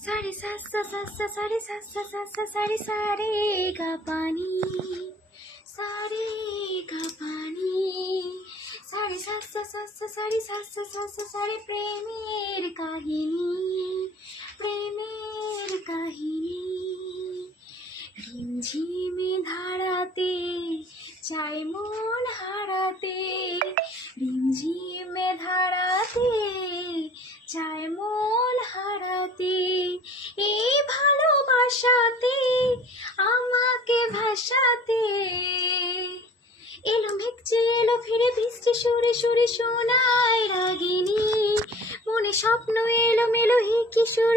सारे सा सा सा सा सारे सा सा सा सा सारे सारे गा पानी सारे गा पानी सारे सा सा सा सा सारे सा सा सा सा सारे प्रेमेर काहिनी रिमझिमे धाराते चाय मन हाराते रिमझिमे धाराते চায় মন হারাতে এই ভালোবাসাতে আমাকে ভাসাতে এলো মেঘ এলো ফিরে বৃষ্টি সুরে সুরে শোনায় রাগিনী মনে স্বপ্ন এলো মেলো হি কিশোর